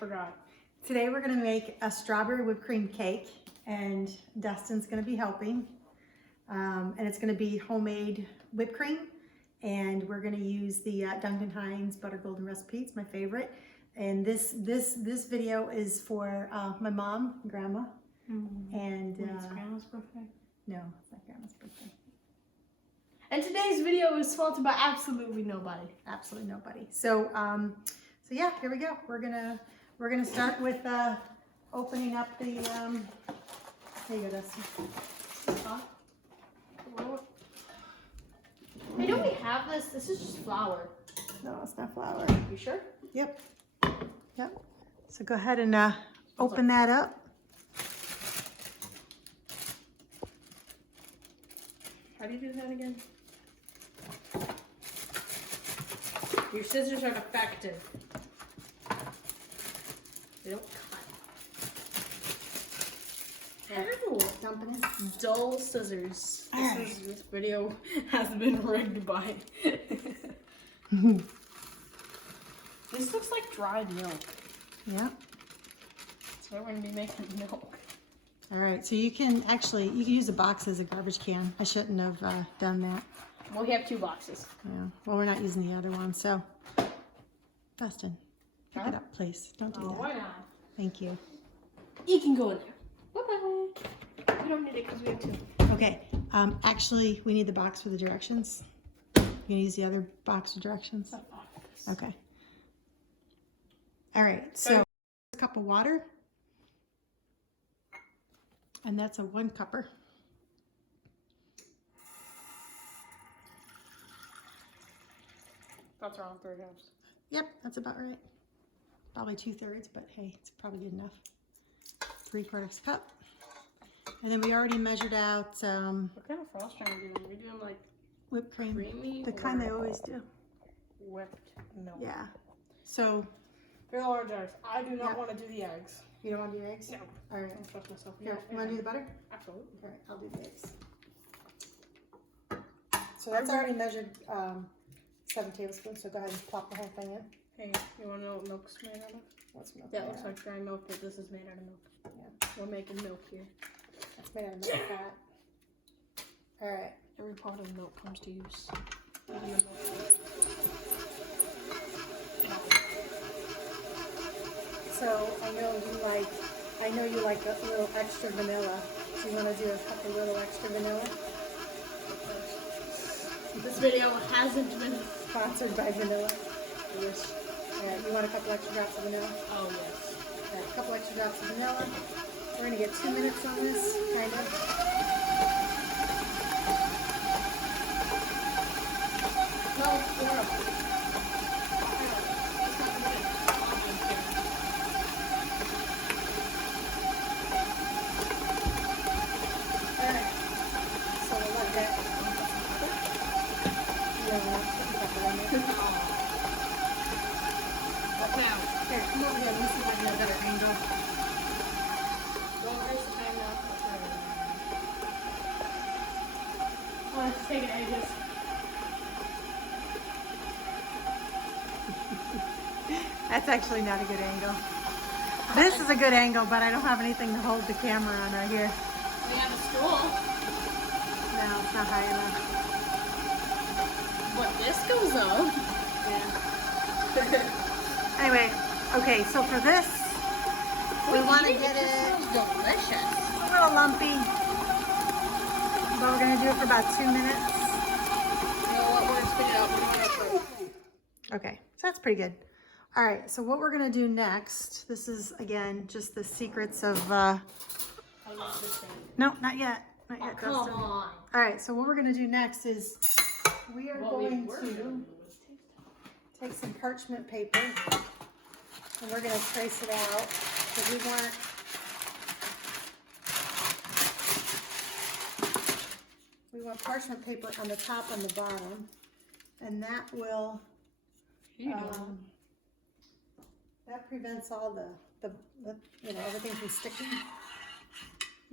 forgot. Today we're gonna make a strawberry whipped cream cake, and Dustin's gonna be helping. And it's gonna be homemade whipped cream, and we're gonna use the Duncan Hines Butter Golden recipe. It's my favorite. And this video is for my mom, Grandma, and It's Grandma's birthday. no, it's not Grandma's birthday. And today's video is sponsored by absolutely nobody. Absolutely nobody. So so yeah, here we go. We're gonna start with opening up the here you go, Dustin. Hey, don't we have this? This is just flour. No, it's not flour. You sure? Yep. Yep. So go ahead and open that up. How do you do that again? Your scissors are defective. They don't cut. Dumping it. Dull scissors. This video has been rigged by. This looks like dried milk. Yep. So we're gonna be making milk. All right. So you can use a box as a garbage can. I shouldn't have done that. Well, we have 2 boxes. Yeah. Well, we're not using the other one. So, Dustin, pick it up, please. Don't do that. Why not? Thank you. You can go in there. Bye-bye. We don't need it because we have 2. Okay. Actually, we need the box for the directions. You can use the other box for directions. Okay. All right. So, a cup of water, and that's a 1 cupper. That's around 3 cups. Yep, that's about right. Probably 2/3, but hey, it's probably good enough. 3/4 cup. And then we already measured out What kind of frosting are we doing? Are we doing like whipped cream. creamy? The kind they always do. Whipped milk. Yeah. So, Very large eggs. I do not want to do the eggs. you don't want to do eggs? No. All right. I don't trust myself. Here, you want to do the butter? Absolutely. All right, I'll do the eggs. So that's already measured 7 tablespoons, so go ahead and plop the whole thing in. Hey, you want to know what milk's made out of? What's milk? That looks like dry milk, but this is made out of milk. Yeah. We're making milk here. It's made out of milk fat. All right. Every part of milk comes to use. So I know you like a little extra vanilla. Do you want to do a little extra vanilla? This video hasn't been Sponsored by vanilla. Yes. All right, you want a couple extra drops of vanilla? Oh yes. All right, a couple extra drops of vanilla. We're gonna get 2 minutes on this, kind of. Taking ages. That's actually not a good angle. This is a good angle, but I don't have anything to hold the camera on right here. We have a stool. No, it's not high enough. But this goes up. Yeah. Anyway, okay, so for this, we want to get it delicious. a little lumpy, but we're going to do it for about 2 minutes. You know what? We're going to spit it out. Okay, so that's pretty good. All right, so what we're gonna do next, this is, again, just the secrets of, no, not yet, Come Dustin. on. All right, so what we're gonna do next is, we are going to take some parchment paper, and we're gonna trace it out, because we want parchment paper on the top and the bottom, and that will, that prevents all the everything from sticking.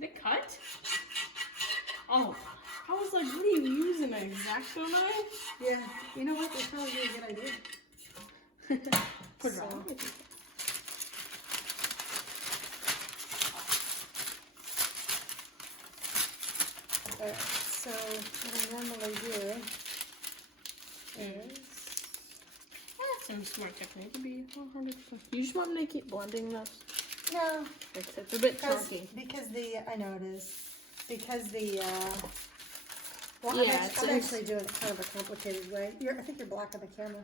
They cut? Oh, I was like, what are you using, an X-Acto knife? Yeah, you know what? That's probably a good idea. Put it So, on. Alright, so what I normally do is... That seems smart technique to be 100%. You just want to keep blending this? No, It's a bit chunky. because the, I know it is, because the, well, Yeah, I'm actually doing it kind of a complicated way. I think you're blocking the camera.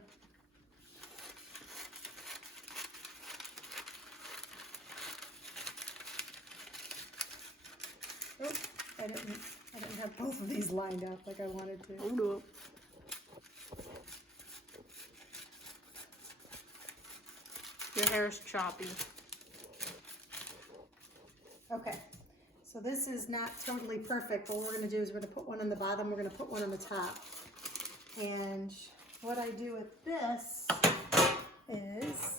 Oh, I didn't have both of these lined up like I wanted to. I'll do it. Your hair is choppy. Okay, so this is not totally perfect, but what we're gonna do is we're gonna put one on the bottom, we're gonna put one on the top. And what I do with this is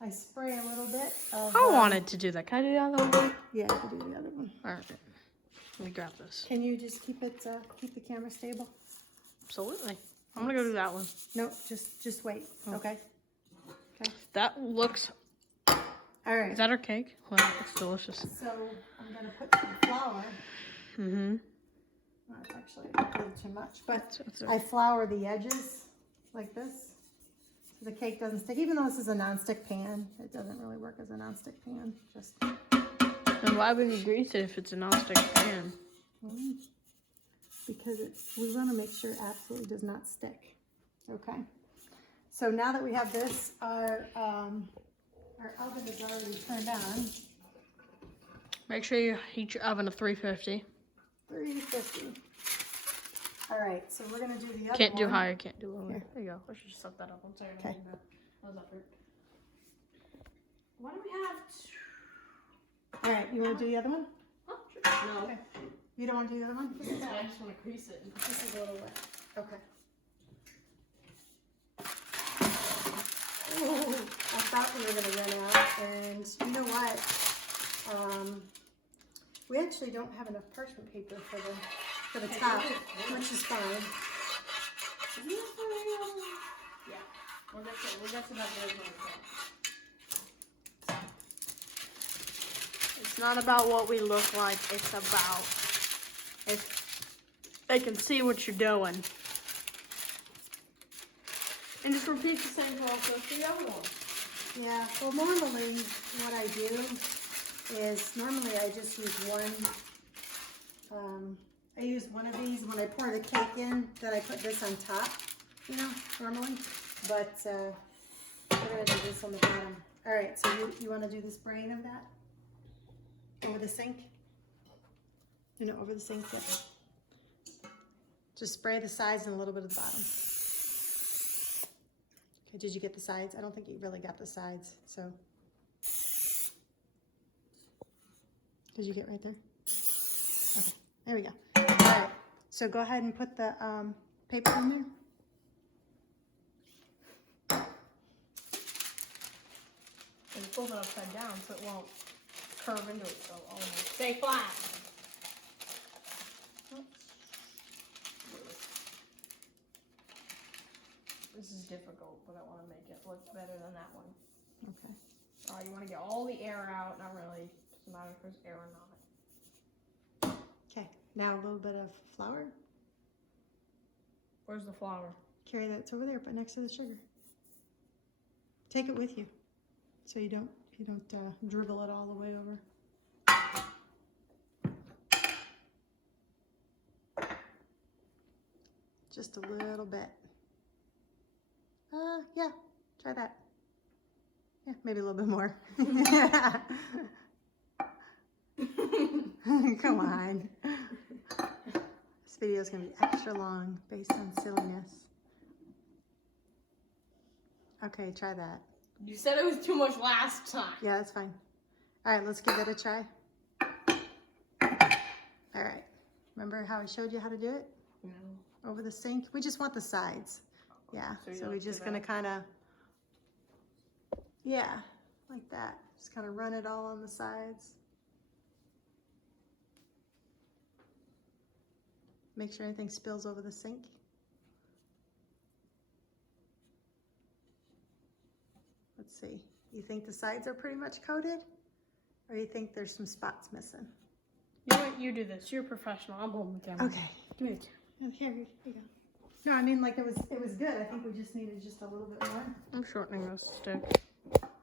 I spray a little bit of... I wanted to do that. Can I do the other one? Yeah, I can do the other one. Alright. Let me grab this. Can you just keep the camera stable? Absolutely. I'm gonna go do that one. No, just wait, okay? Okay. That looks... All right. Is that our cake? Wow, it's delicious. So I'm gonna put some flour. Mm-hmm. Well, it's actually a little too much, but It's I flour the edges like this, so the cake doesn't stick. Even though this is a nonstick pan, it doesn't really work as a nonstick pan. Just And why would you grease it if it's a nonstick pan? because we want to make sure it absolutely does not stick. Okay. So now that we have this, our oven is already turned on. Make sure you heat your oven to 350. 350. All right, so we're gonna do the other one. Can't do higher, can't do lower. Here. There you go. Let's just set that up. I'm sorry. Okay. That was effort. Why do we have... All right, you want to do the other one? Oh, sure. No. Okay. You don't want to do the other one? I just want to crease it. This is a little wet. Okay. Ooh, I thought we were gonna run out, and you know what? We actually don't have enough parchment paper for the top, which is fine. Yeah. We'll get to that very much. It's not about what we look like, it's about if they can see what you're doing. And just repeat the same process for the other one. Yeah, well normally what I do is, normally I just use one, I use one of these when I pour the cake in, then I put this on top, you know, normally. But we're gonna do this on the bottom. All right, so you wanna do the spraying of that? Over the sink? You know, over the sink, yeah. Just spray the sides and a little bit of the bottom. Okay, did you get the sides? I don't think you really got the sides, so. Did you get right there? Okay, there we go. All right, so go ahead and put the paper in there. And fold it upside down so it won't curve into itself. Oh, stay flat. This is difficult, but I want to make it look better than that one. Okay. You want to get all the air out. Not really. Doesn't matter if there's air or not. Okay, now a little bit of flour. Where's the flour? Carry that, it's over there, but next to the sugar. Take it with you, so you don't dribble it all the way over. Just a little bit. Yeah, try that. Yeah, maybe a little bit more. Come on. This video is going to be extra long based on silliness. Okay, try that. You said it was too much last time. Yeah, that's fine. All right, let's give it a try. All right. Remember how I showed you how to do it? No. Over the sink? We just want the sides. Yeah, so we're just going to kind of, yeah, like that. Just kind of run it all on the sides. Make sure anything spills over the sink. Let's see. You think the sides are pretty much coated? Or you think there's some spots missing? You know what? You do this. You're a professional. I'm holding the camera. Okay. Give me the camera. Here you go. No, I mean, like, it was good. I think we just needed just a little bit more. I'm shortening this stick.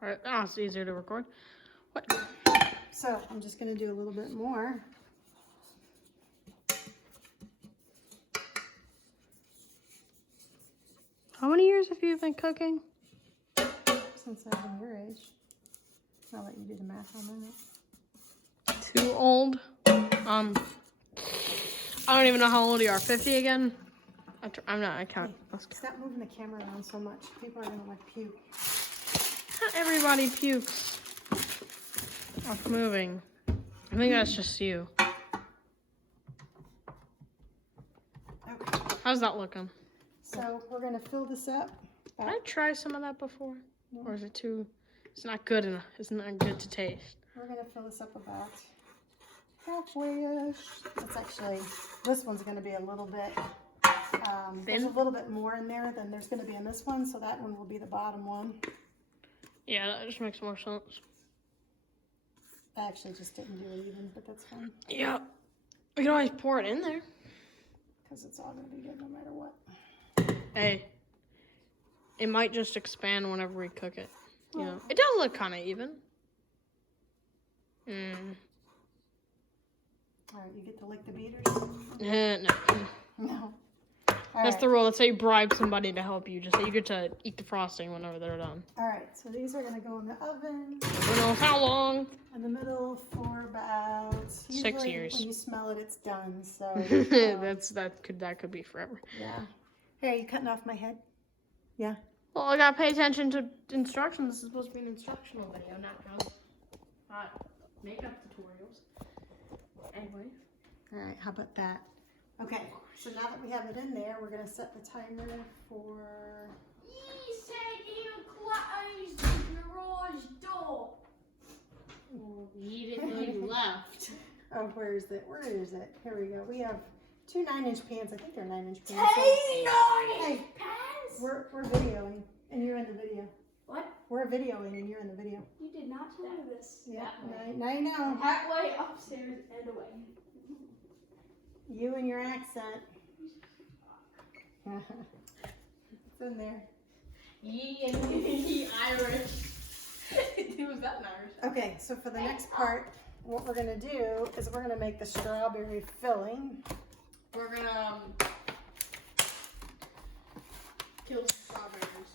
Alright, it's easier to record. What? So I'm just gonna do a little bit more. How many years have you been cooking? Since I've been your age. I'll let you do the math on that. Too old. I don't even know how old you are. 50 again? I'm not. I can't. Stop moving the camera around so much. People are gonna like puke. Not everybody pukes off moving. I think that's just you. Okay. How's that looking? So we're gonna fill this up. Did I try some of that before? Or is it too... It's not good enough. It's not good to taste. We're gonna fill this up about halfway-ish. It's actually, this one's gonna be a little bit, there's a little bit more in there than there's gonna be in this one, so that one will be the bottom one. Yeah, that just makes more sense. I actually just didn't do it even, but that's fine. Yeah. We can always pour it in there. Because it's all gonna be good no matter what. Hey. It might just expand whenever we cook it. You know, it does look kind of even. Alright, you get to lick the beaters? No. No. That's the rule. Let's say you bribe somebody to help you. Just say you get to eat the frosting whenever they're done. Alright, so these are gonna go in the oven. Who knows how long? In the middle for about 6 years. When you smell it, it's done. So that could be forever. yeah. Here, are you cutting off my head? Yeah. Well, I gotta pay attention to instructions. This is supposed to be an instructional video, not makeup tutorials. Anyway. All right. How about that? Okay. So now that we have it in there, we're gonna set the timer for. You said you closed the garage door. Well, you didn't know you left. Oh, where is it? Where is it? Here we go. We have 2 9-inch pans. I think they're 9-inch pans. Hey, Hey, pants. we're videoing, and you're in the video. What? We're videoing, and you're in the video. You did not tell me this. Yeah. Now you know. Halfway upstairs and away. You and your accent. It's in there. Ye Irish. Who's that in Irish? Okay, so for the next part, what we're gonna do is we're gonna make the strawberry filling. We're gonna kill some strawberries.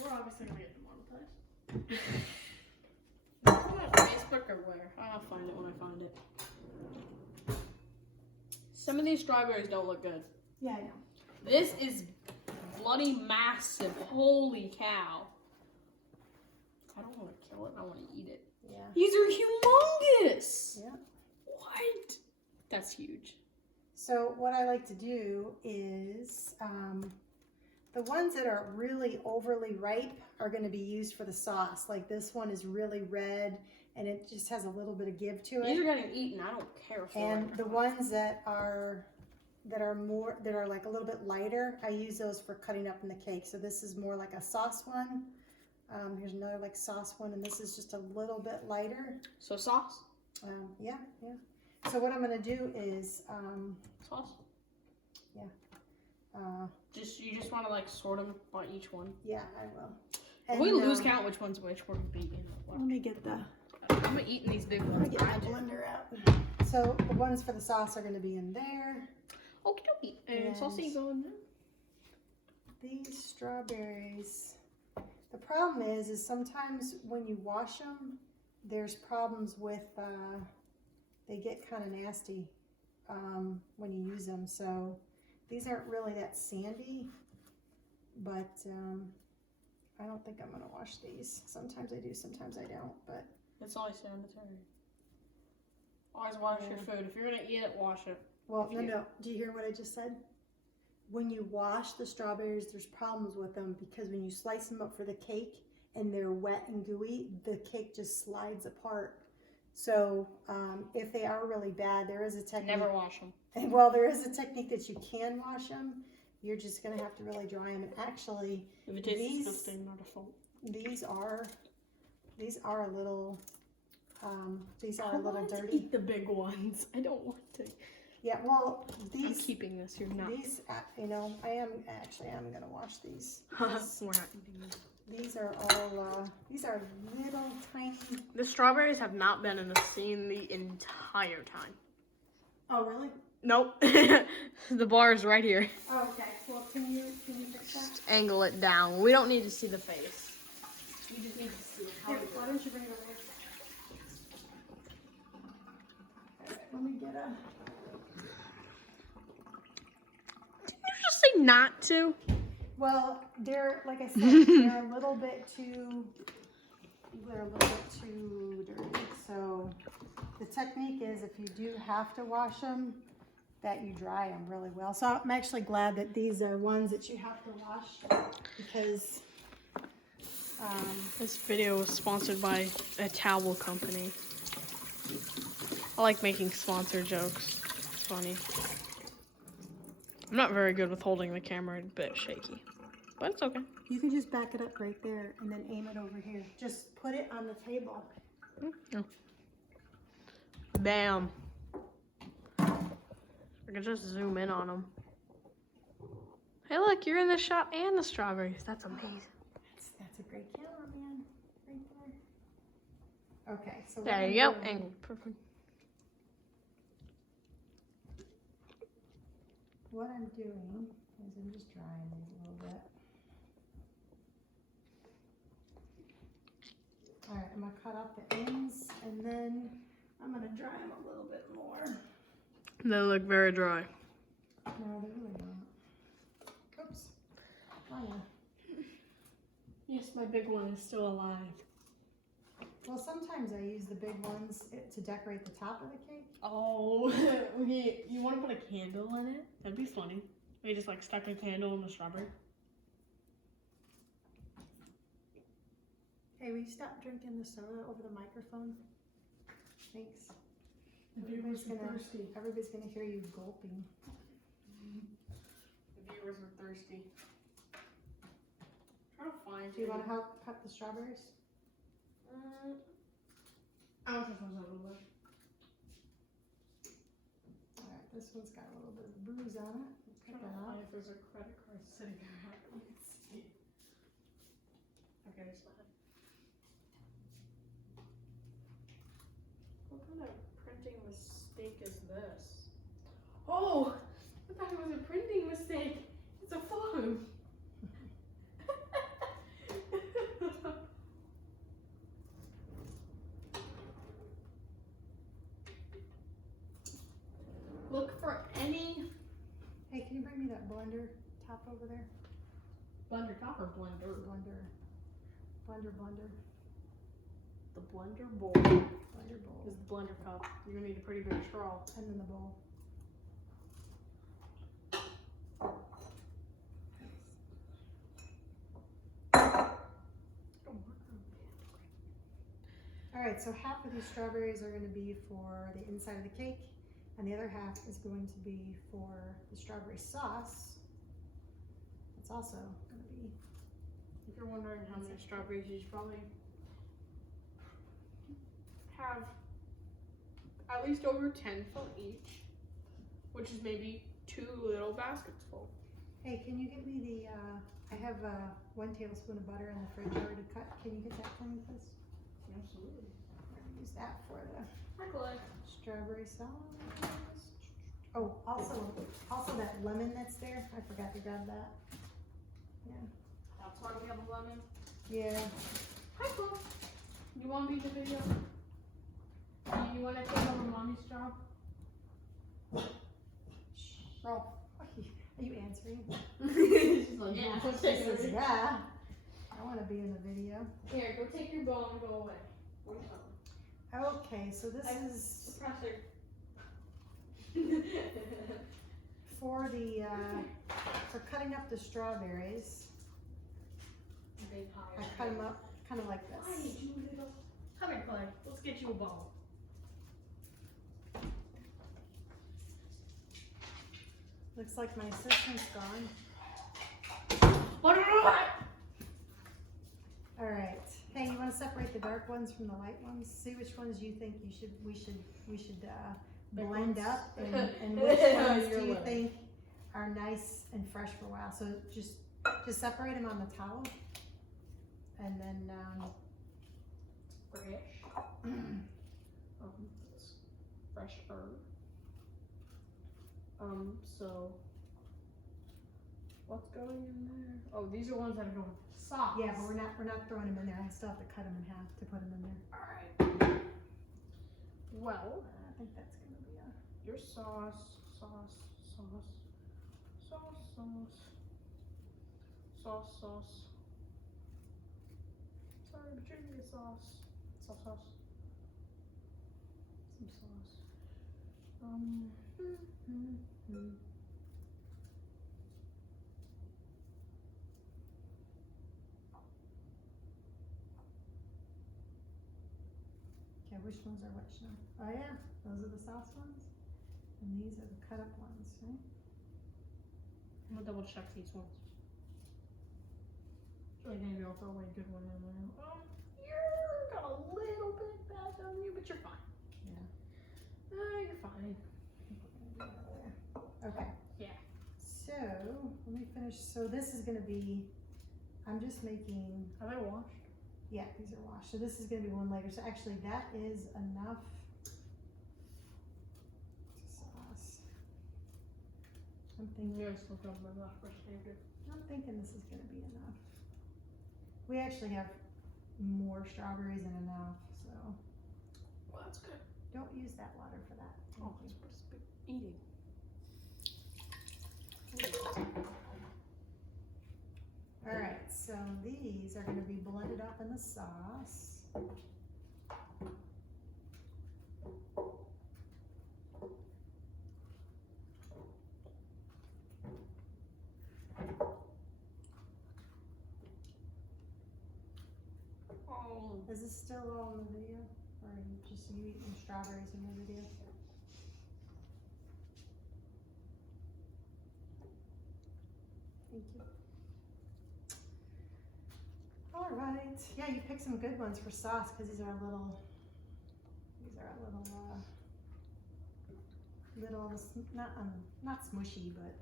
We're obviously gonna get them monetized. On Facebook or where? I'll find it when I find it. Some of these strawberries don't look good. Yeah, I know. This is bloody massive. Holy cow. I don't want to kill it. I want to eat it. Yeah. These are humongous. Yeah. What? That's huge. So what I like to do is the ones that are really overly ripe are going to be used for the sauce. Like this one is really red and it just has a little bit of give to These it. are getting eaten. I don't care for And it. the ones that are like a little bit lighter, I use those for cutting up in the cake. So this is more like a sauce one. Here's another like sauce one, and this is just a little bit lighter. So sauce? Yeah. So what I'm gonna do is Sauce? Yeah. You just want to like sort them by each one. Yeah, I will. If And, we lose count which one's which, we're beating. Let me get the. I'm eating these big Let me ones. get my blender out. So the ones for the sauce are gonna be in there. Okie dokie. And Yes. saucy go in there. These strawberries. The problem is sometimes when you wash them, there's problems with, they get kind of nasty when you use them. So these aren't really that sandy, but I don't think I'm gonna wash these. Sometimes I do, sometimes I don't, but. It's always sanitary. Always wash your food. If you're gonna eat it, wash it. Well, no. Do you hear what I just said? When you wash the strawberries, there's problems with them because when you slice them up for the cake and they're wet and gooey, the cake just slides apart. So if they are really bad, there is a technique. Never wash them. Well, there is a technique that you can wash them. You're just gonna have to really dry them. And actually, If it tastes disgusting, not a fault. these are a little These are I a little want to dirty. eat the big ones. I don't want to. Yeah, well, I'm these, keeping this. You're not. these, you know, I'm gonna wash these. We're not eating these. These are all, these are little tiny. The strawberries have not been in the scene the entire time. Oh, really? Nope. The bar is right here. Oh, okay. Well, can you fix that? Just angle it down. We don't need to see the face. We just need to see how Here, it why don't you bring it over here? Alright, let me get a. Did you just say not to? Well, they're, like I said, they're a little bit too dirty. So the technique is if you do have to wash them, that you dry them really well. So I'm actually glad that these are ones that you have to wash because This video was sponsored by a towel company. I like making sponsor jokes. It's funny. I'm not very good with holding the camera, a bit shaky. But it's okay. you can just back it up right there and then aim it over here. Just put it on the table. Oh. Bam. I can just zoom in on them. Hey, look, you're in the shot and the strawberries. That's amazing. That's a great cameraman right there. Okay, so what There I'm you go. doing- Angle. Perfect. What I'm doing is I'm just drying these a little bit. All right, I'm gonna cut off the ends and then I'm gonna dry them a little bit more. They look very dry. No, they're really not. Oops. Oh yeah. Yes, my big one is still alive. Well, sometimes I use the big ones to decorate the top of the cake. Oh, you want to put a candle in it? That'd be funny. They just like stuck a candle in the strawberry. Hey, will you stop drinking the soda over the microphone? Thanks. Everybody's Everybody's gonna hear you gulping. The viewers are thirsty. Trying to find. Do you want to help cut the strawberries? I don't think there's a little bit. All right, this one's got a little bit of bruise on it. Cut that off. If there's a credit card sitting there, let's see. Okay, it's not. What kind of printing mistake is this? Oh, I thought it was a printing mistake. It's a phone. Look for any Hey, can you bring me that blender top over there? blender top or blender. Blender. The blender bowl Blender bowl. is the blender cup. You're gonna need a pretty big straw. And then the bowl. All right, so half of these strawberries are going to be for the inside of the cake, and the other half is going to be for the strawberry sauce. It's also going to be. If you're wondering how many strawberries, you should probably have at least over 10 for each, which is maybe 2 little baskets full. Hey, can you get me the? I have 1 tablespoon of butter in the fridge already cut. Can you get that for me, please? Absolutely. Use that for the Hi, Clay. strawberry sauce. Oh, also that lemon that's there. I forgot to grab that. That's why we have a lemon. Yeah. Hi, Clay. You want to be the video? You want to take over mommy's job? Roll. Are you answering? She's like, yeah, She I'll take says, it. yeah. I want to be in the video. Here, go take your bone and go away. What are you talking? Okay, so this is Pressure. for the for cutting up the strawberries. I cut them up kind of like this. Come here, Clay. Let's get you a ball. Looks like my assistant's gone. What? All right. Hey, you want want to separate the dark ones from the light ones? See which ones you think we should blend ones? up, and which ones You're do you right. think are nice and fresh for a while? So just separate them on the towel, and then Fresh. It's fresher. So what's going in there? Oh, these are ones that are going with the sauce. yeah, but we're not throwing them in there. I still have to cut them in half to put them in there. All right. Well, I think that's gonna be a. your sauce. Sorry, but you're gonna get sauce. Some sauce. Okay, which ones are which now? Oh yeah, those are the sauce ones, and these are the cut up ones, right? I'm gonna double check these ones. Like maybe I'll throw away a good one in there. You got a little bit bad on you, but you're fine. Yeah. You're fine. Okay. Yeah. So let me finish. So this is gonna be. I'm just making. Are they washed? Yeah, these are washed. So this is gonna be one layer. So actually, that is enough sauce. I'm thinking. You guys look up my last brush standard. I'm thinking this is gonna be enough. We actually have more strawberries than enough, so Well, that's good. don't use that water for that. Oh, that's supposed to be eating. All right, so these are gonna be blended up in the sauce. Oh, Is this still all in the video? Or are you just you eating strawberries in the video? Thank you. All right. Yeah, you picked some good ones for sauce because these are a little, not smushy, but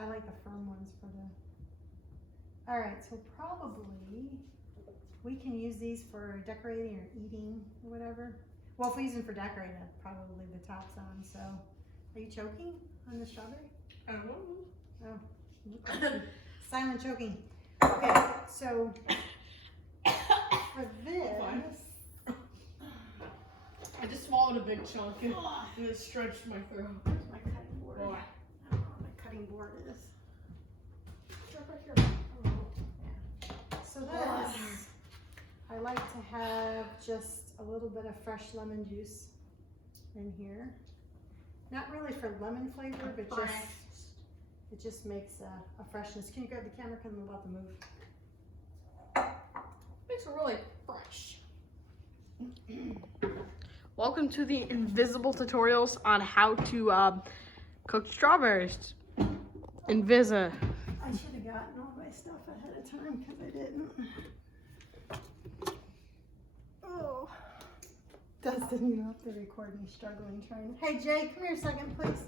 I like the firm ones for the. All right, so probably we can use these for decorating or eating or whatever. Well, if we use them for decorating, I'd probably leave the tops on. So, are you choking on the strawberry? I don't know. Oh, silent choking. Okay, so for this, I just swallowed a big chunk and it stretched my throat. where's my cutting board? Oh, I don't know where my cutting board is. So this, I like to have just a little bit of fresh lemon juice in here. Not really for lemon flavor, but just it just makes a freshness. Can you grab the camera because I'm about to move? Makes it really fresh. Welcome to the invisible tutorials on how to cook strawberries. Invisa. I should have gotten all my stuff ahead of time because I didn't. Oh. Dustin, you have to record me struggling trying. Hey Jay, come here a second, please.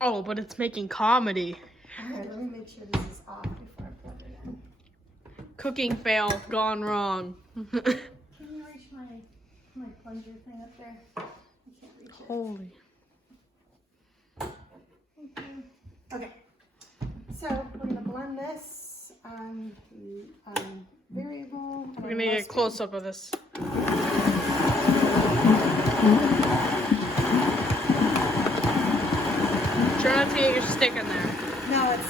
Oh, but it's making comedy. Alright, let me make sure this is off before I plug it in. Cooking fail gone wrong. Can you reach my plunger thing up there? I can't reach it. Holy. Thank you. Okay, so we're gonna blend this on variable. We're gonna get a close up of this. Try not to get your stick in there. No, it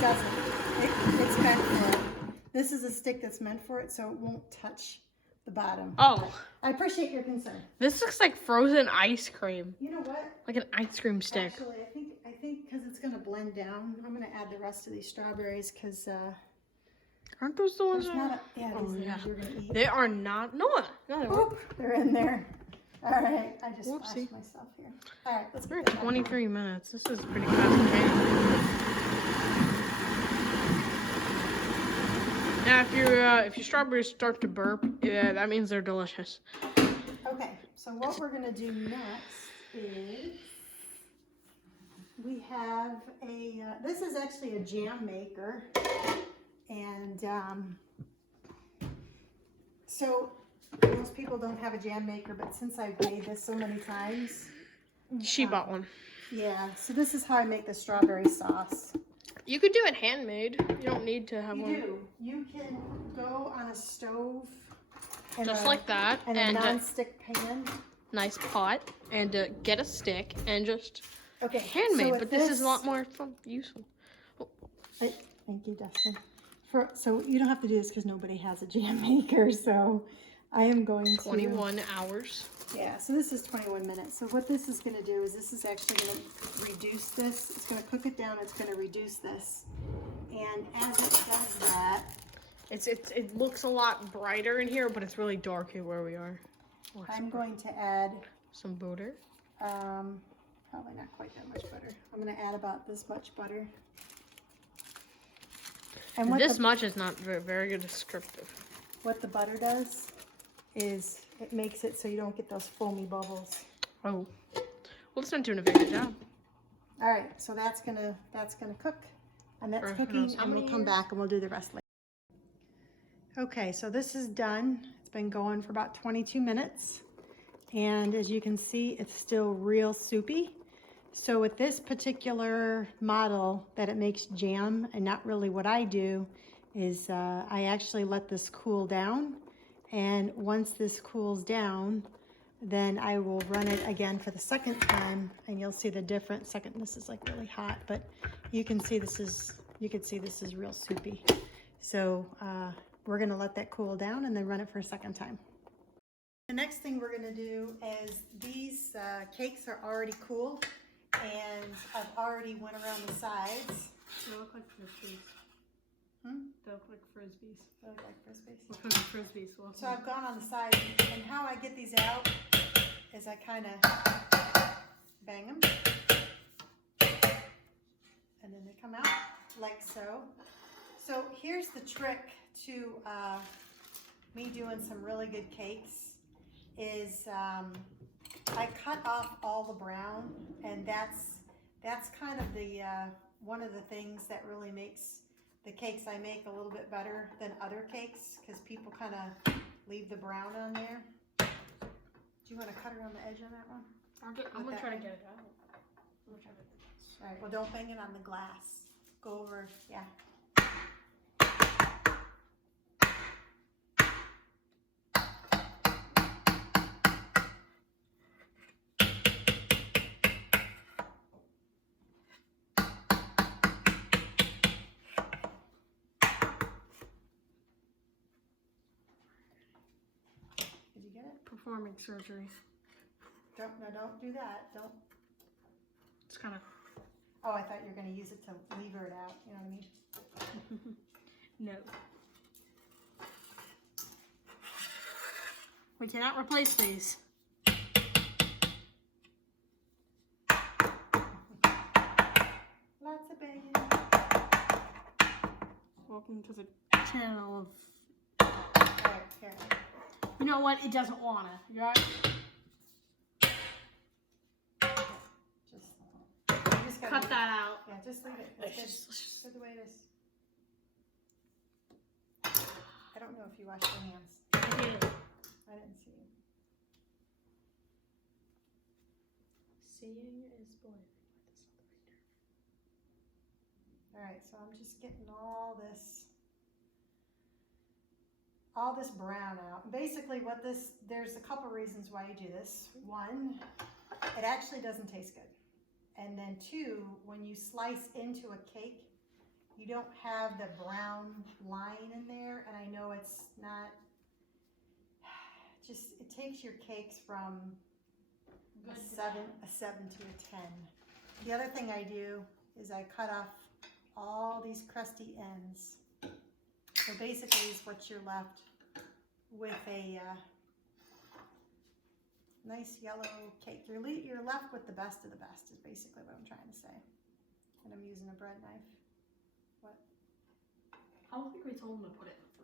doesn't. It's meant for it. This is a stick that's meant for it, so it won't touch the bottom. Oh, I appreciate your concern. this looks like frozen ice cream. You know what? Like an ice cream stick. Actually, I think because it's gonna blend down, I'm gonna add the rest of these strawberries because Aren't those the ones there's that not a, yeah, Oh, these are the yeah. ones you're gonna eat. They are not. No, no, they weren't. Oop, they're in there. All right, I just Whoopsie. splashed myself here. All right, let's We're get at that back 23 minutes. This is pretty fast paced. Now, if your strawberries start to burp, yeah, that means they're delicious. Okay, so what we're gonna do next is we have this is actually a jam maker, and so most people don't have a jam maker, but since I've made this so many times, She bought one. yeah, so this is how I make the strawberry sauce. You could do it handmade. You don't need to have You one. do. You can go on a stove and Just like that, and and a non-stick pan. nice pot, and get a stick, and just Okay, handmade. so with But this is a lot more fun, useful. Thank you, Dustin. So you don't have to do this because nobody has a jam maker. So I am going to 21 hours. Yeah. So this is 21 minutes. So what this is going to do is this is actually going to reduce this. It's going to cook it down. It's going to reduce this. And as it does that, It looks a lot brighter in here, but it's really dark here where we are. I'm going to add Some butter. probably not quite that much butter. I'm going to add about this much butter. And what This the, much is not very good descriptive. what the butter does is it makes it so you don't get those foamy bubbles. Oh. Well, it's not doing a very good job. All right, so that's gonna cook, and that's For who cooking, knows how and we'll many come years? back and we'll do the rest later. Okay, so this is done. It's been going for about 22 minutes, and as you can see, it's still real soupy. So with this particular model that it makes jam, and not really what I do, is I actually let this cool down, and once this cools down, then I will run it again for the second time, and you'll see the difference. This is like really hot, but you can see this is real soupy. So we're gonna let that cool down and then run it for a second time. The next thing we're gonna do is these cakes are already cool, and I've already went around the sides. They look like frisbees. They look like frisbees. They look like frisbees. What kind of frisbees? So I've gone on the sides, and how I get these out is I kind of bang them, and then they come out like so. So here's the trick to me doing some really good cakes is I cut off all the brown, and that's kind of the one of the things that really makes the cakes I make a little bit better than other cakes, because people kind of leave the brown on there. Do you want to cut around the edge on that one? I'm gonna try to get it out. I'm gonna try to. All right, well, don't bang it on the glass. Go over, yeah. Did you get it? Performing surgery. Don't do that. Don't. It's kind of. Oh, I thought you were going to use it to lever it out. You know what I mean? No. We cannot replace these. Lots of banging. Welcome to the channel of. All right, here. You know what? It doesn't wanna. You right? Just gotta Cut leave that out. it. Yeah, just leave it. It's good the way it is. I don't know if you washed your hands. I didn't see you. Seeing is believing. All right, so I'm just getting all this brown out. Basically there's a couple reasons why you do this. One, it actually doesn't taste good. And then two, when you slice into a cake, you don't have the brown line in there. And I know it's not, it takes your cakes from a 7 to a 10. The other thing I do is I cut off all these crusty ends. So basically is what you're left with a nice yellow cake. You're left with the best of the best is basically what I'm trying to say. And I'm using a bread knife. What? I don't think we told him to put it in the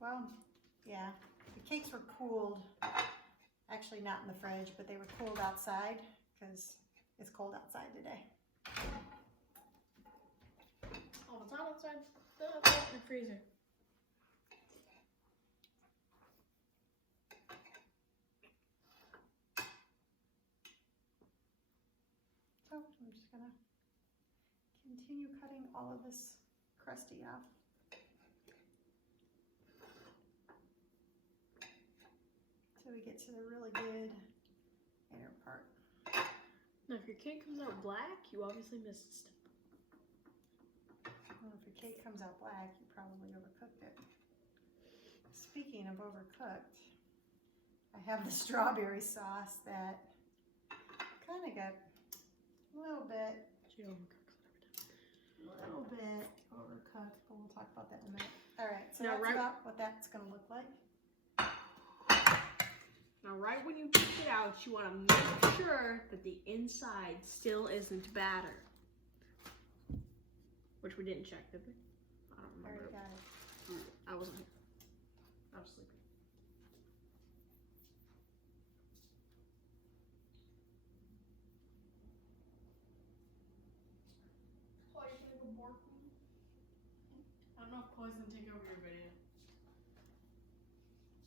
Well, yeah, the cakes were cooled, actually not in the fridge, but they were cooled outside because it's cold outside today. Oh, it's not outside. Put it in the freezer. So I'm just gonna continue cutting all of this crusty off. Till we get to the really good inner part. Now, if your cake comes out black, you obviously missed a step. Well, if your cake comes out black, you probably overcooked it. Speaking of overcooked, I have the strawberry sauce that kind of got a little bit overcooked, but we'll talk about that in a minute. All right, so Now, that's right- about what that's gonna look like. Now, right when you take it out, you want to make sure that the inside still isn't battered. Which we didn't check, did we? I don't Already remember. got it. I wasn't here. I was sleeping. I don't know if Chloe's gonna take over your video.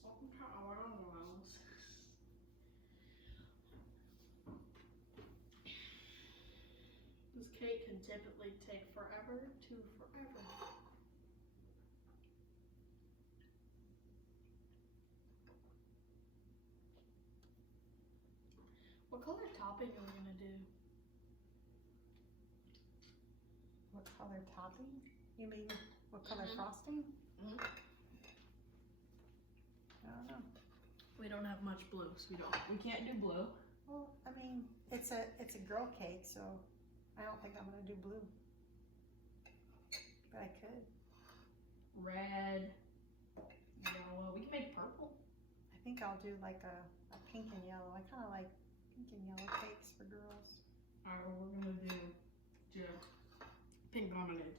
Welcome to our world. This cake can typically take forever to forever. What color topping are we gonna do? What color topping? You mean what color Mhm. frosting? Mhm. I don't know. We don't have much blue, so we can't do blue. Well, I mean, it's a girl cake, so I don't think I'm gonna do blue. But I could. Red, yellow. We can make purple. I think I'll do like a pink and yellow. I kind of like pink and yellow cakes for girls. Alright, well, we're gonna do pink dominated.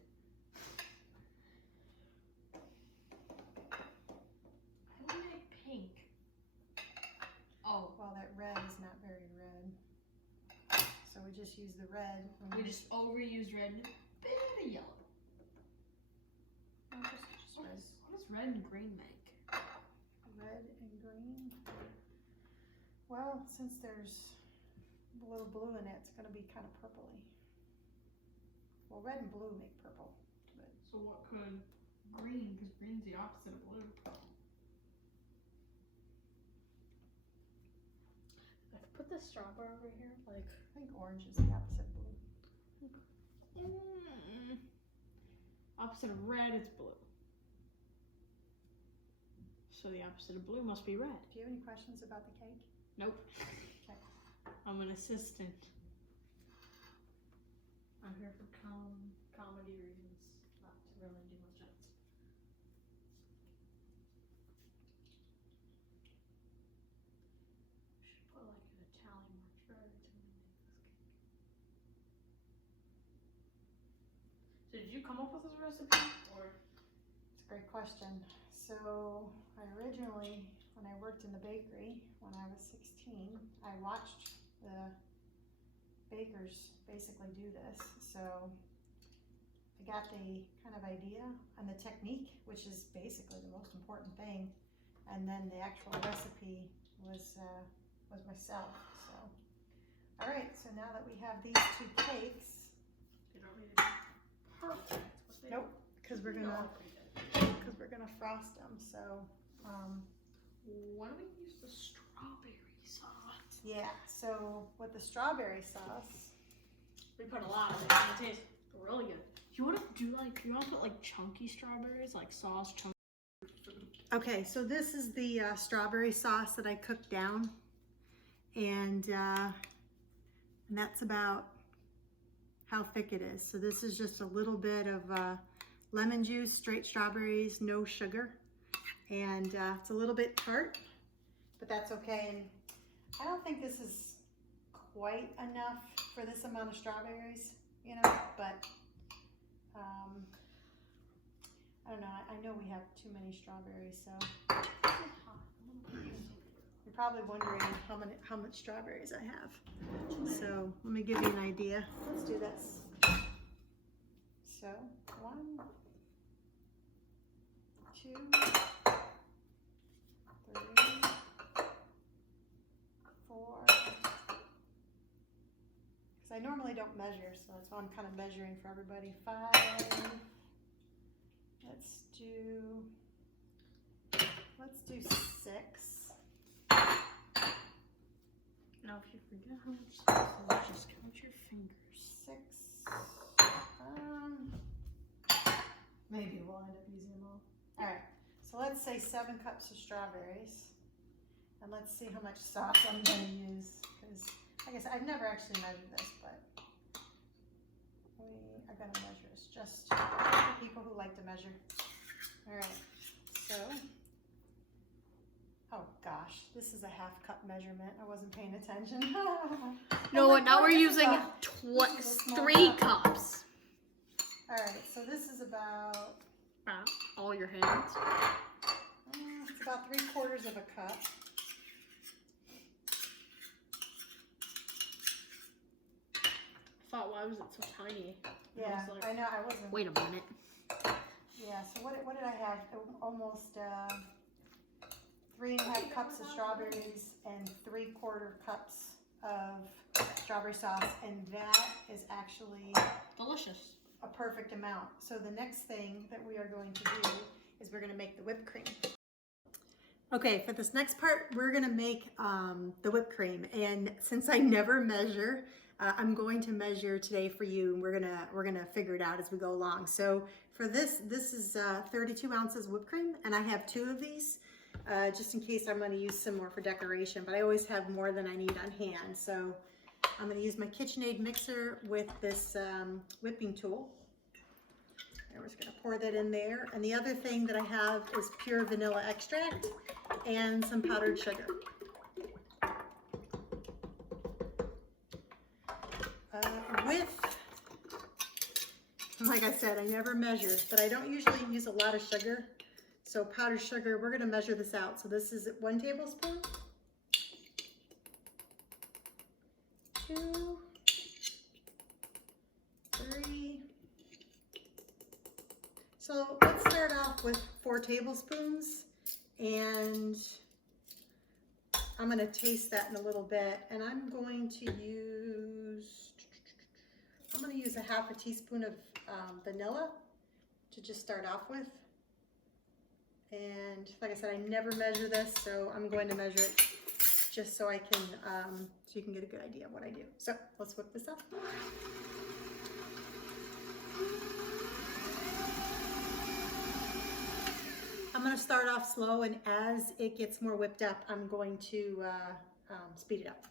How do we make pink? Oh, Well, that red is not very red. So we just use the red. we just overused red and a bit of yellow. No, just What red. does red and green make? Red and green. Well, since there's a little blue in it, it's gonna be kind of purpley. Well, red and blue make purple. But So what could green, because green's the opposite of blue. I could put this strawberry over here, like. I think orange is the opposite of blue. Opposite of red, it's blue. So the opposite of blue must be red. Do you have any questions about the cake? Nope. Okay. I'm an assistant. I'm here for comedy reasons, not to really do much else. We should put like an Italian march for every time we make this cake. So did you come up with this recipe, or? It's a great question. So I originally, when I worked in the bakery when I was 16, I watched the bakers basically do this. So I got the kind of idea and the technique, which is basically the most important thing, and then the actual recipe was myself. So all right, so now that we have these two cakes, They don't need to be perfect. But they nope, because we're No, gonna pretty good. frost them. So Why don't we use the strawberry sauce? yeah, so with the strawberry sauce, We put a lot of it, and it tastes really good. You want to do like, you want to put like chunky strawberries, like sauce chunky. okay, so this is the strawberry sauce that I cooked down, and that's about how thick it is. So this is just a little bit of lemon juice, straight strawberries, no sugar, and it's a little bit tart, but that's okay. And I don't think this is quite enough for this amount of strawberries, you know, but I don't know. I know we have too many strawberries, so you're probably wondering how much strawberries I have. So let me give you an idea. Let's do this. So 1, 2, 3, 4. Because I normally don't measure, so that's why I'm kind of measuring for everybody. 5. Let's do 6. Now, if you forget how much sauce, just count your fingers. 6. Maybe we'll end up using them all. All right, so let's say 7 cups of strawberries. And let's see how much sauce I'm gonna use. Because, like I said, I've never actually measured this, but I gotta measure this just for people who like to measure. All right, so, oh gosh, this is a 1/2 cup measurement. I wasn't paying attention. No, what? Now we're using this is a small 3 cup. cups. All right, so this is about, All your hands. it's about 3/4 of a cup. I thought, why was it so tiny? Yeah, like, I know, I wasn't. Wait a minute. Yeah, so what did I have? Almost 3.5 cups of strawberries and 3/4 cups of strawberry sauce, and that is actually Delicious. a perfect amount. So the next thing that we are going to do is we're going to make the whipped cream. Okay, for this next part, we're going to make the whipped cream, and since I never measure, I'm going to measure today for you, and we're gonna figure it out as we go along. So for this is 32 ounces whipped cream, and I have 2 of these, just in case I'm gonna use some more for decoration, but I always have more than I need on hand. So I'm gonna use my KitchenAid mixer with this whipping tool. And we're just gonna pour that in there. And the other thing that I have is pure vanilla extract and some powdered sugar. Like I said, I never measure, but I don't usually use a lot of sugar. So powdered sugar, we're gonna measure this out. So this is 1 tablespoon, 2, 3. So let's start off with 4 tablespoons, and I'm gonna taste that in a little bit, and I'm going to use a 1/2 teaspoon of vanilla to just start off with. And like I said, I never measure this, so I'm going to measure it just so I can, so you can get a good idea of what I do. So let's whip this up. I'm gonna start off slow, and as it gets more whipped up, I'm going to speed it up.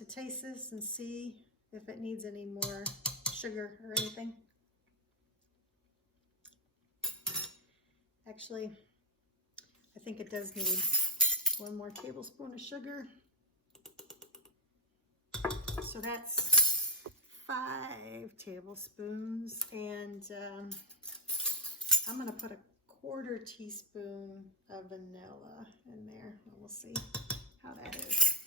to taste this and see if it needs any more sugar or anything. Actually, I think it does need 1 more tablespoon of sugar. So that's 5 tablespoons, and I'm gonna put a 1/4 teaspoon of vanilla in there, and we'll see how that is.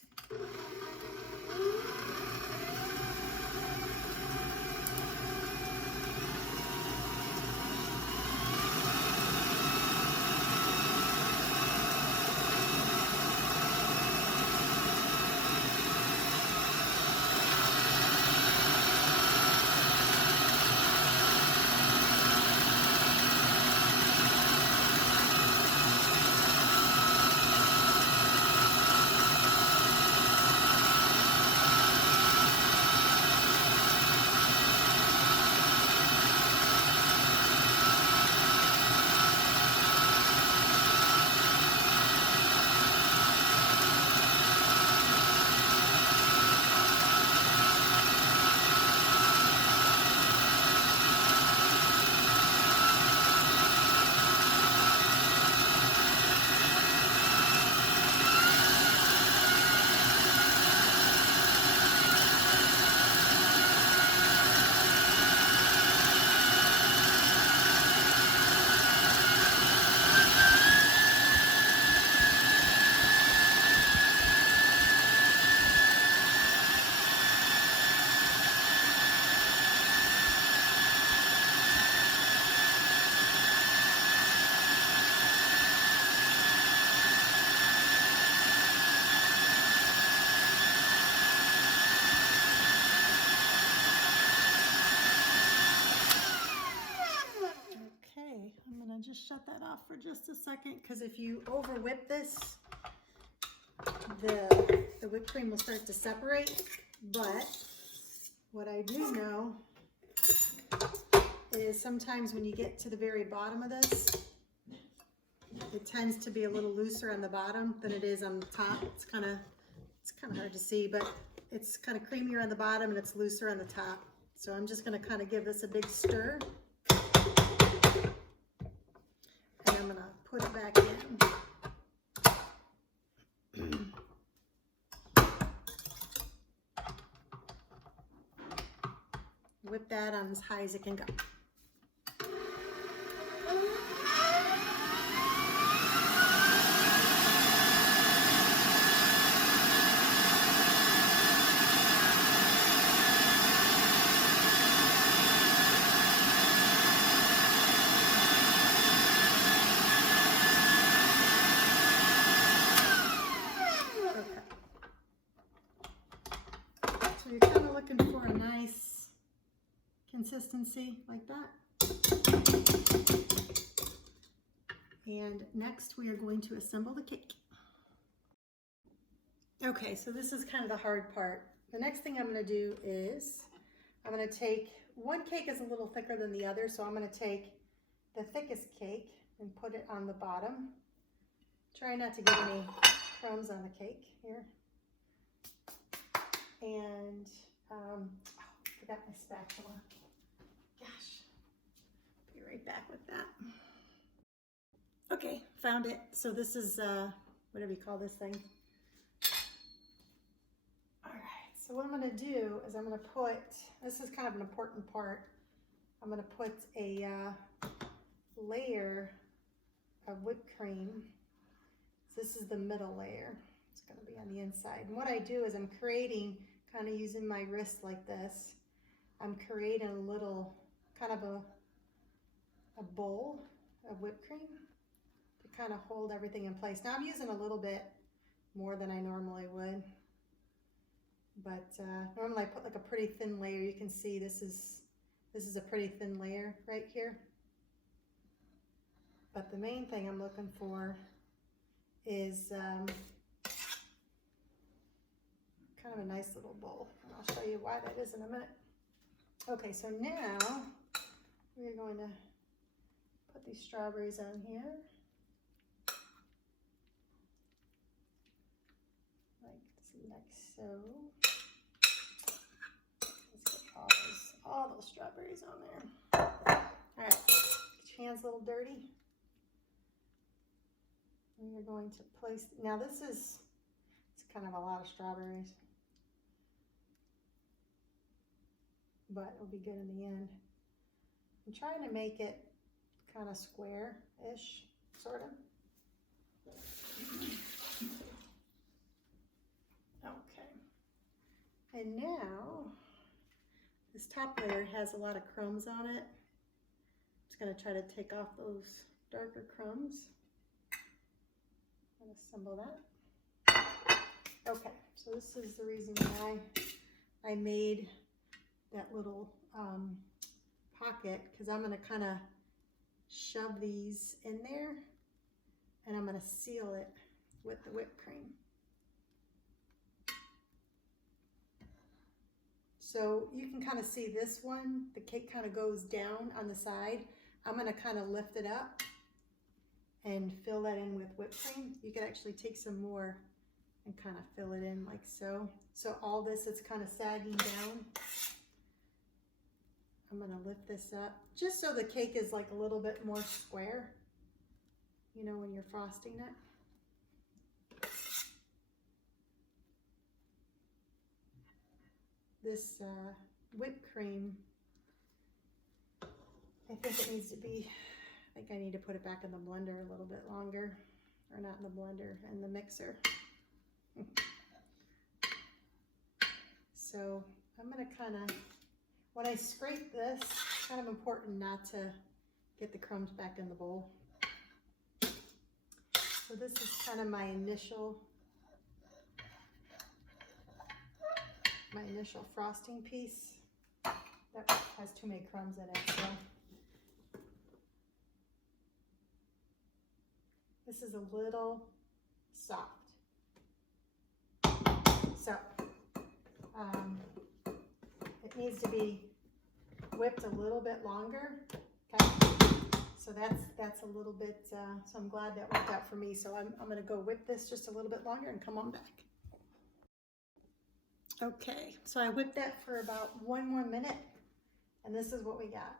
Just shut that off for just a second, because if you over whip this, the whipped cream will start to separate. But what I do know is sometimes when you get to the very bottom of this, it tends to be a little looser on the bottom than it is on the top. It's kind of hard to see, but it's kind of creamier on the bottom and it's looser on the top. So I'm just going to kind of give this a big stir. I'm going to put it back in. Whip that on as high as it can go. So you're kind of looking for a nice consistency like that. And next we are going to assemble the cake. Okay, so this is kind of the hard part. The next thing I'm going to do is I'm going to take, one cake is a little thicker than the other, so I'm going to take the thickest cake and put it on the bottom. Try not to get any crumbs on the cake here. And, forgot my spatula. Gosh, be right back with that. Okay, found it. So this is, whatever you call this thing. All right, so what I'm gonna do is I'm gonna put, this is kind of an important part. I'm gonna put a layer of whipped cream. So this is the middle layer. It's gonna be on the inside. And what I do is I'm creating, kind of using my wrist like this, I'm creating a little, kind of a bowl of whipped cream to kind of hold everything in place. Now I'm using a little bit more than I normally would, but normally I put like a pretty thin layer. You can see this is a pretty thin layer right here. But the main thing I'm looking for is kind of a nice little bowl. And I'll show you why that is in a minute. Okay, so now we're going to put these strawberries on here. Like so. all those strawberries on there. All right, get your hands a little dirty. And you're going to place, now it's kind of a lot of strawberries, but it'll be good in the end. I'm trying to make it kind of square-ish, sort of. Okay. And now, this top layer has a lot of crumbs on it. I'm just gonna try to take off those darker crumbs. And assemble that. Okay, so this is the reason why I made that little pocket, because I'm gonna kind of shove these in there and I'm gonna seal it with the whipped cream. So you can kind of see this one, the cake kind of goes down on the side. I'm gonna kind of lift it up and fill that in with whipped cream. You could actually take some more and kind of fill it in like so. So all this is kind of sagging down. I'm gonna lift this up just so the cake is like a little bit more square, you know, when you're frosting it. This whipped cream, I think it needs to be, I think I need to put it back in the blender a little bit longer, or not in the blender, in the mixer. So I'm gonna kind of, when I scrape this, it's kind of important not to get the crumbs back in the bowl. So this is kind of my initial frosting piece. That has too many crumbs in it, so. This is a little soft. So, it needs to be whipped a little bit longer, okay? So that's a little bit, so I'm glad that worked out for me. So I'm gonna go whip this just a little bit longer and come on back. Okay, so I whipped that for about 1 more minute, and this is what we got.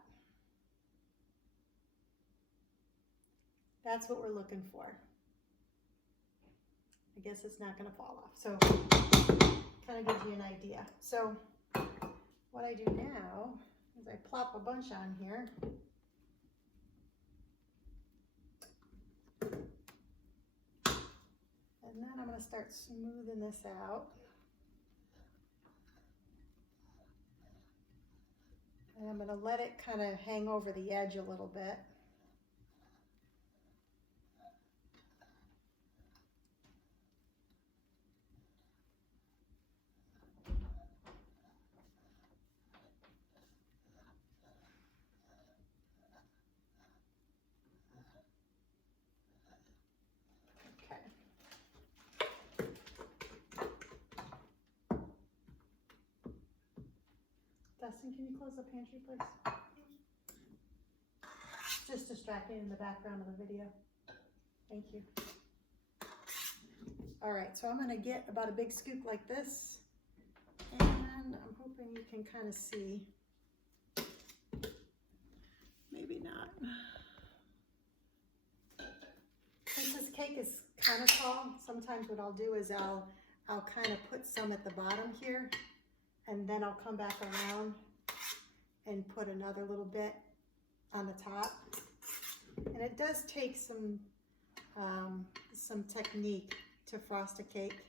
That's what we're looking for. I guess it's not gonna fall off. So kind of gives you an idea. So what I do now is I plop a bunch on here. And then I'm gonna start smoothing this out. And I'm gonna let it kind of hang over the edge a little bit. Dustin, can you close the pantry, please? Just distracting in the background of the video. Thank you. All right, so I'm gonna get about a big scoop like this, and I'm hoping you can kind of see. Maybe not. Since this cake is kind of tall, sometimes what I'll do is I'll kind of put some at the bottom here, and then I'll come back around and put another little bit on the top. And it does take some technique to frost a cake,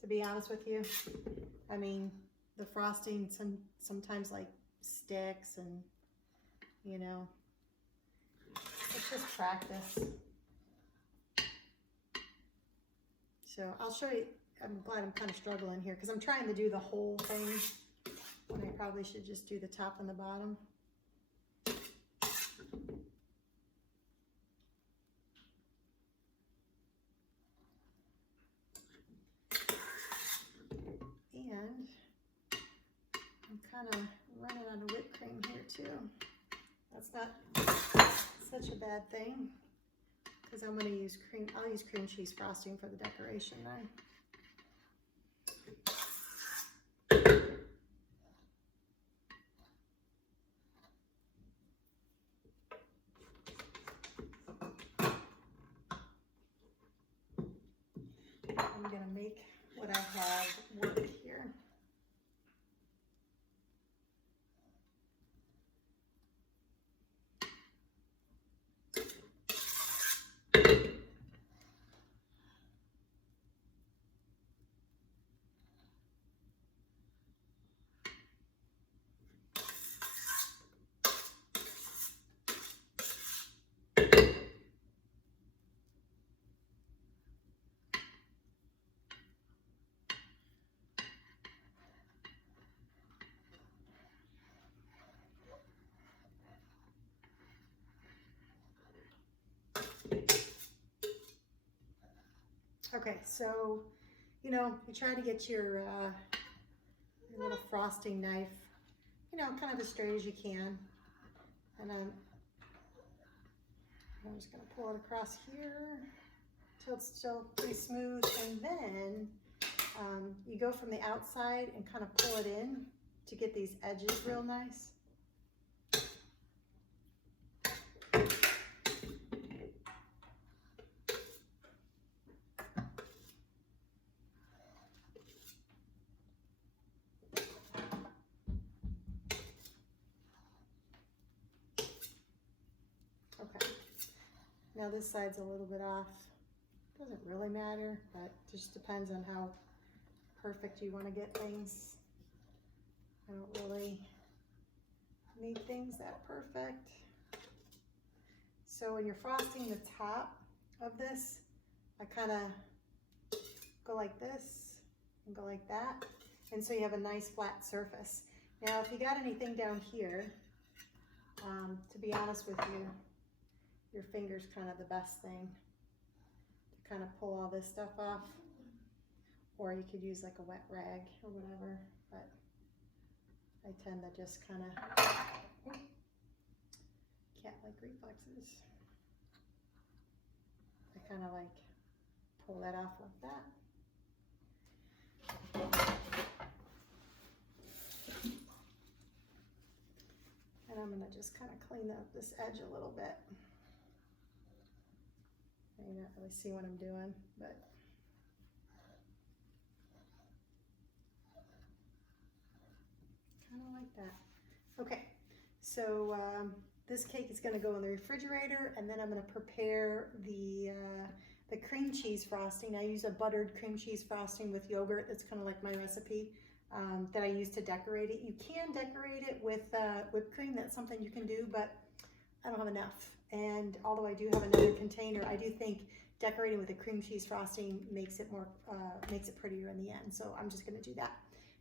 to be honest with you. I mean, the frosting sometimes like sticks, and you know, it's just practice. So I'll show you. I'm glad I'm kind of struggling here because I'm trying to do the whole thing when I probably should just do the top and the bottom. And I'm kind of running out of whipped cream here too. That's not such a bad thing because I'm going to use cream. I'll use cream cheese frosting for the decoration then. I'm gonna make what I have work here. Okay, so, you know, you try to get your little frosting knife, you know, kind of as straight as you can. And I'm just gonna pull it across here till it's still pretty smooth. And then you go from the outside and kind of pull it in to get these edges real nice. Okay, now this side's a little bit off. Doesn't really matter, but just depends on how perfect you want to get things. I don't really need things that perfect. So when you're frosting the top of this, I kind of go like this and go like that. And so you have a nice flat surface. Now, if you got anything down here, to be honest with you, your finger's kind of the best thing to kind of pull all this stuff off. Or you could use like a wet rag or whatever, but I tend to just kind of cat-like reflexes. I kind of like pull that off like that. And I'm gonna just kind of clean up this edge a little bit. You don't really see what I'm doing, but kind of like that. Okay, so this cake is going to go in the refrigerator, and then I'm going to prepare the cream cheese frosting. I use a buttered cream cheese frosting with yogurt. That's kind of like my recipe that I use to decorate it. You can decorate it with whipped cream. That's something you can do, but I don't have enough. And although I do have another container, I do think decorating with a cream cheese frosting makes it more makes it prettier in the end. So I'm just going to do that.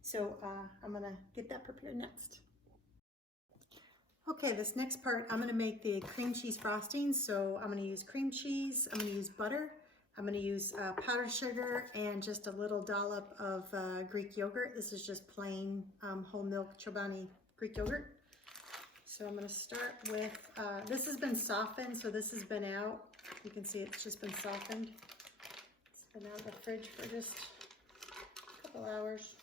So I'm gonna get that prepared next. Okay, this next part, I'm gonna make the cream cheese frosting. So I'm gonna use cream cheese, I'm gonna use butter, I'm gonna use powdered sugar, and just a little dollop of Greek yogurt. This is just plain whole milk Chobani Greek yogurt. So I'm gonna start with, this has been softened, so this has been out. You can see it's just been softened. It's been out of the fridge for just a couple hours.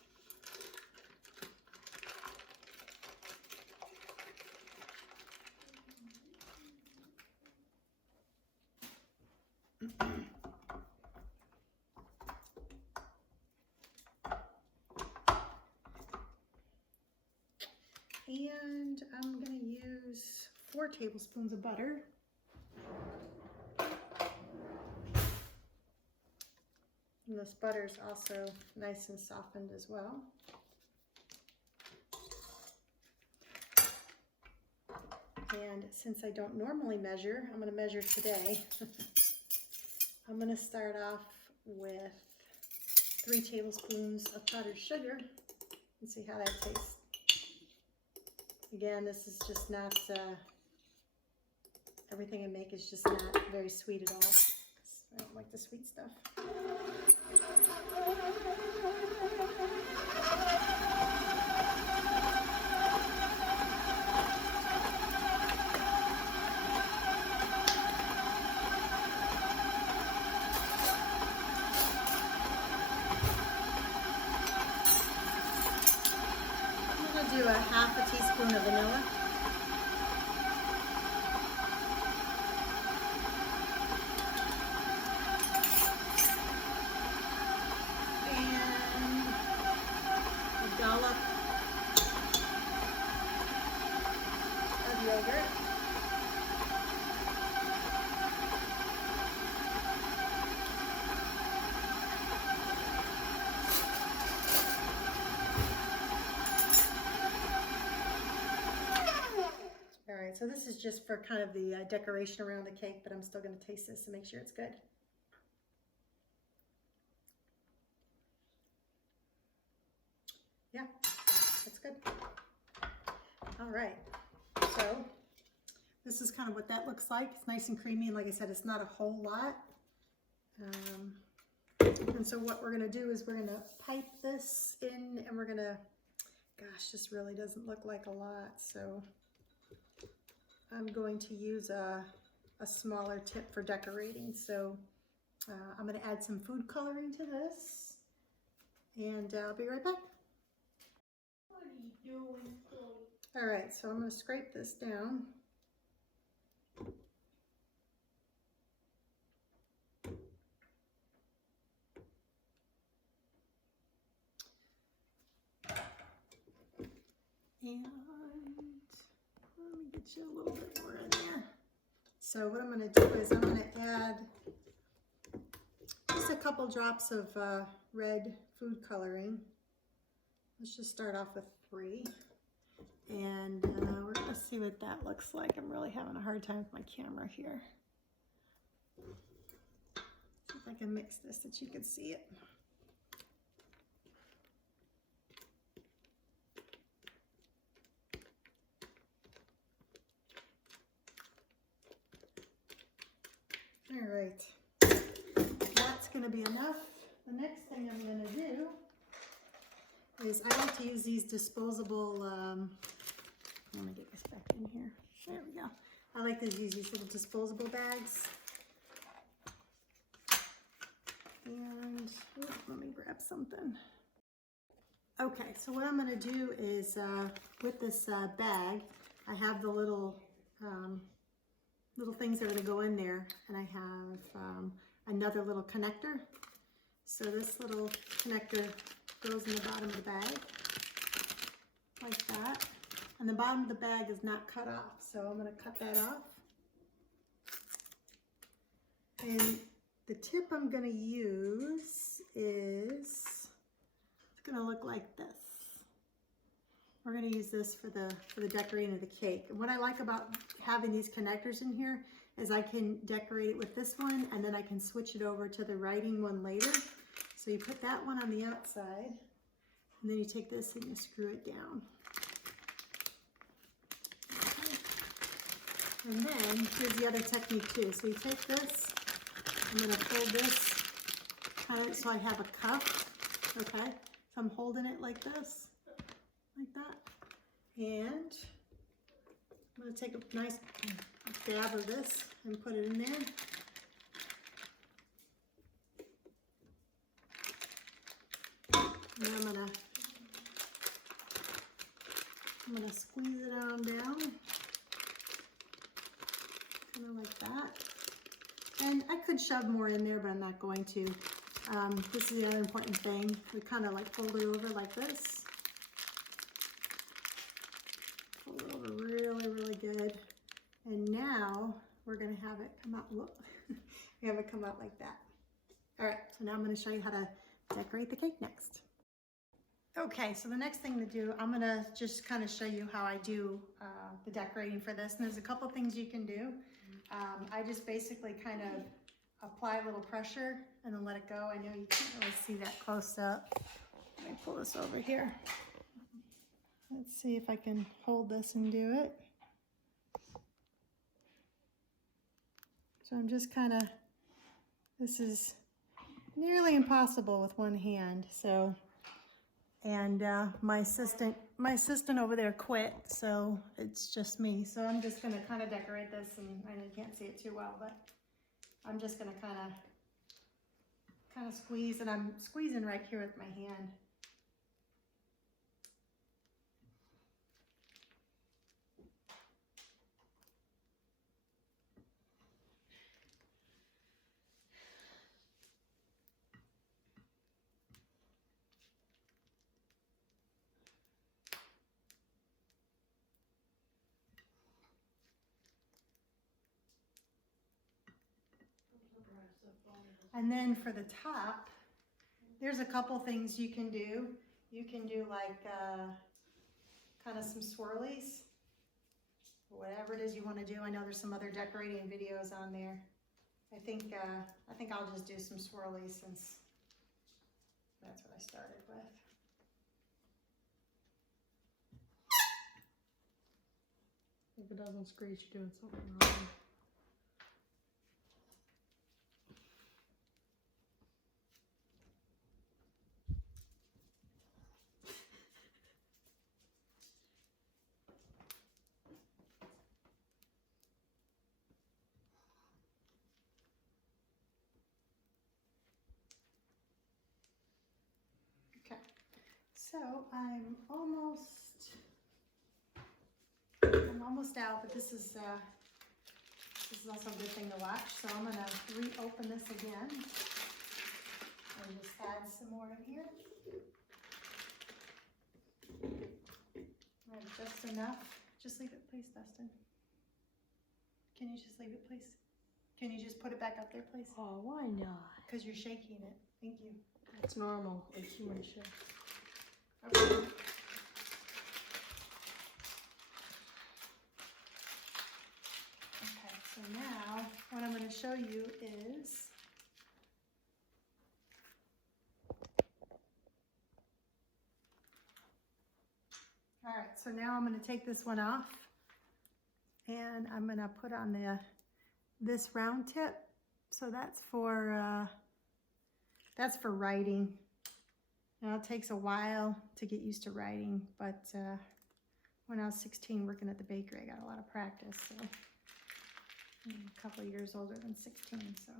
And I'm going to use 4 tablespoons of butter. And this butter is also nice and softened as well. And since I don't normally measure, I'm going to measure today. I'm going to start off with 3 tablespoons of powdered sugar and see how that tastes. Again, this is just not, everything I make is just not very sweet at all. I don't like the sweet stuff. Do a half a teaspoon of vanilla. this is just for kind of the decoration around the cake, but I'm still going to taste this to make sure it's good. Yeah, that's good. All right, so this is kind of what that looks like. It's nice and creamy, and like I said, it's not a whole lot. And so what we're gonna do is we're gonna pipe this in, and we're gonna, gosh, this really doesn't look like a lot, so I'm going to use a smaller tip for decorating. So I'm gonna add some food coloring to this, and I'll be right back. What are you doing, Chloe? All right, so I'm gonna scrape this down. And let me get you a little bit more in there. So what I'm going to do is I'm going to add just a couple drops of red food coloring. Let's just start off with 3. And we're going to see what that looks like. I'm really having a hard time with my camera here. See if I can mix this so that you can see it. All right, that's gonna be enough. The next thing I'm gonna do is I like to use these disposable, let me get this back in here. There we go. I like to use these little disposable bags. And let me grab something. Okay, so what I'm gonna do is with this bag, I have the little things that are going to go in there, and I have another little connector. So this little connector goes in the bottom of the bag like that, and the bottom of the bag is not cut off, so I'm going to cut that off. And the tip I'm going to use is, it's going to look like this. We're going to use this for the decorating of the cake. And what I like about having these connectors in here is I can decorate it with this one, and then I can switch it over to the writing one later. So you put that one on the outside, and then you take this and you screw it down. Okay. And then here's the other technique too. So you take this, I'm going to fold this kind of so I have a cuff. Okay, so I'm holding it like this. Like that, and I'm going to take a nice dab of this and put it in there. And then I'm going to squeeze it on down, kind of like that. And I could shove more in there, but I'm not going to. This is the other important thing. We kind of like fold it over like this. Fold it over really, really good. And now we're going to have it come out. Whoop, we have it come out like that. All right, so now I'm going to show you how to decorate the cake next. Okay, so the next thing to do, I'm going to just kind of show you how I do the decorating for this. And there's a couple things you can do. I just basically kind of apply a little pressure and then let it go. I know you can't really see that close up. Let me pull this over here. Let's see if I can hold this and do it. So I'm just kind of, this is nearly impossible with one hand. So, and my assistant over there quit, so it's just me. So I'm just gonna kind of decorate this, and I know you can't see it too well, but I'm just gonna kind of squeeze, and I'm squeezing right here with my hand. And then for the top, there's a couple things you can do. You can do like kind of some swirlies. whatever it is you want to do. I know there's some other decorating videos on there. I think I'll just do some swirlies since that's what I started with. If it doesn't screech, you're doing something wrong. Okay, so I'm almost out, but this is also a good thing to watch. So I'm gonna reopen this again and just add some more in here. I have just enough. Just leave it, please, Dustin. Can you just leave it, please? Can you just put it back up there, please? Oh, why not? Because you're shaking it. Thank you. It's normal. It's human shit. Okay. Okay, so now what I'm going to show you is all right, so now I'm going to take this one off and I'm going to put on this round tip. So that's for writing. Now it takes a while to get used to writing, but when I was 16 working at the bakery, I got a lot of practice. So I'm a couple of years older than 16. So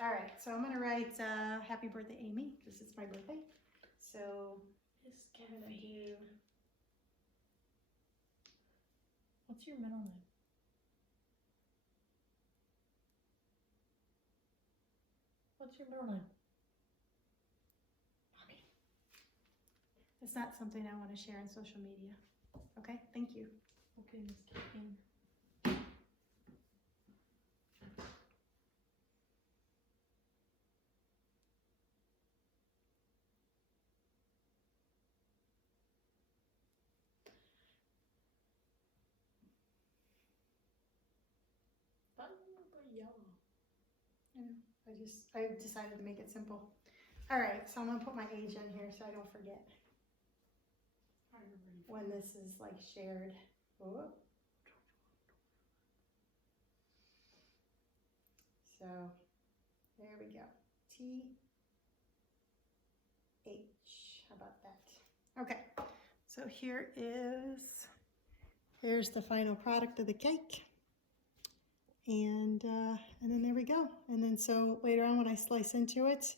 all right, so I'm gonna write "Happy Birthday, Amy," because it's my birthday. So I'm gonna do. What's your middle name? What's your middle name? Mommy. It's not something I want to share on social media. Okay, thank you. Okay, Miss King. Yellow. I know. I decided to make it simple. All right, so I'm gonna put my age in here so I don't forget when this is like shared. Oh. So there we go. TH. How about that? Okay. So here's the final product of the cake. And then there we go. And then so later on when I slice into it,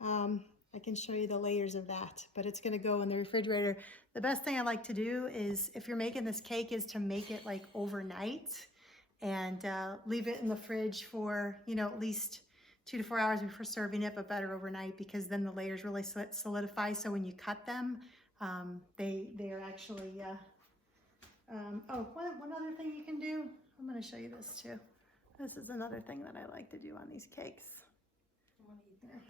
I can show you the layers of that, but it's gonna go in the refrigerator. The best thing I like to do is, if you're making this cake, is to make it like overnight and leave it in the fridge for, you know, at least 2 to 4 hours before serving it, but better overnight because then the layers really solidify. So when you cut them, they are actually, one other thing you can do, I'm gonna show you this too. This is another thing that I like to do on these cakes. I want to eat there.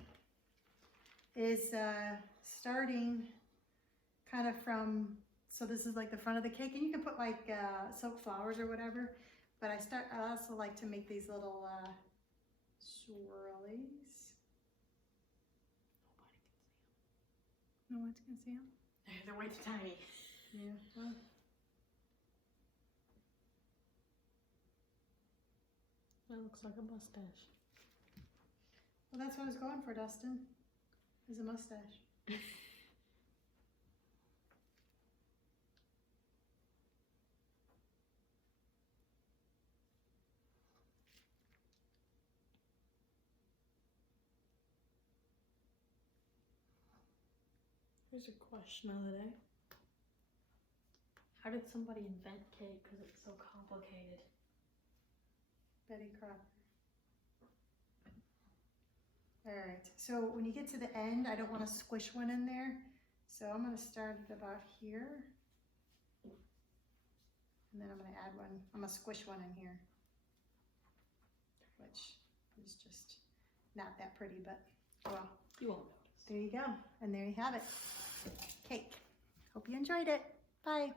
Is starting kind of from, so this is like the front of the cake, and you can put like silk flowers or whatever, but I also like to make these little swirlies. Nobody can see them. No one can see them? They're way too tiny. Yeah, well. That looks like a mustache. Well, that's what I was going for, Dustin, is a mustache. Here's a question of the day. How did somebody invent cake? Because it's so complicated. Betty Crocker. All right, so when you get to the end, I don't want to squish one in there. So I'm going to start at about here. And then I'm going to add one. I'm going to squish one in here. Which is just not that pretty, but well. You won't notice. There you go. And there you have it. Cake. Hope you enjoyed it. Bye.